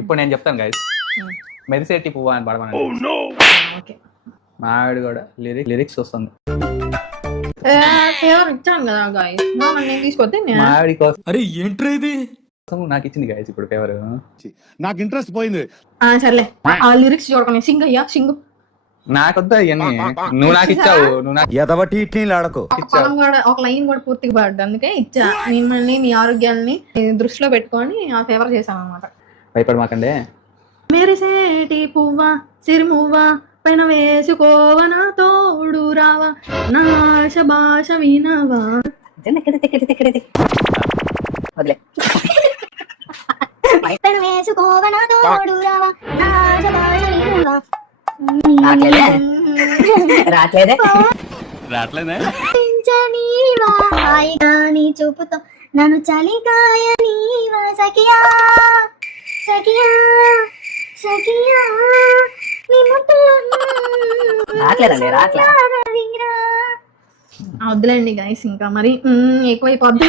ఇప్పుడు నేను చెప్తాను గైస్, మెరిసేటి పువ్వు అని పడమని. ఓకే మా ఆవిడ కూడా లిరిక్స్ వస్తుంది. ఫేవర్ ఇచ్చాను కదా గాయస్, నేను తీసుకొస్తే మా ఆవిడ కోసం అరే ఏంట్రా ఇది నాకు ఇచ్చింది గైస్ ఇప్పుడు ఫేవర్. నాకు ఇంట్రెస్ట్ పోయింది. సర్లే ఆ లిరిక్స్ చూడకుండా సింగ్ అయ్యా సింగ్. నాకొద్దా ఇవన్నీ, నువ్వు నాకు ఇచ్చావు, నువ్వు నాకు ఎదవటి ఇట్లీలు ఆడకు. పదం కూడా ఒక లైన్ కూడా పూర్తిగా పడ్డా, అందుకే ఇచ్చా. మిమ్మల్ని మీ ఆరోగ్యాన్ని దృష్టిలో పెట్టుకొని ఆ ఫేవర్ చేశాను అనమాట. భయపడమాకండే. మెరిసేటి పువ్వా సిరిమువ్వా పైన వేసుకోవ నా తోడు రావా నా ఆశ భాష వినవా. వదిలే వేసుకోవనా తోడు రావా నా ఆశ భాష వినవా. రాట్లేదే నీవా హాయిగా నీ చూపుతో నన్ను చలికాయ నీవా సఖియా సఖియా సఖియా నీ ముట్టులో వద్దులేండి గైస్, ఇంకా మరి ఎక్కువైపోద్ది.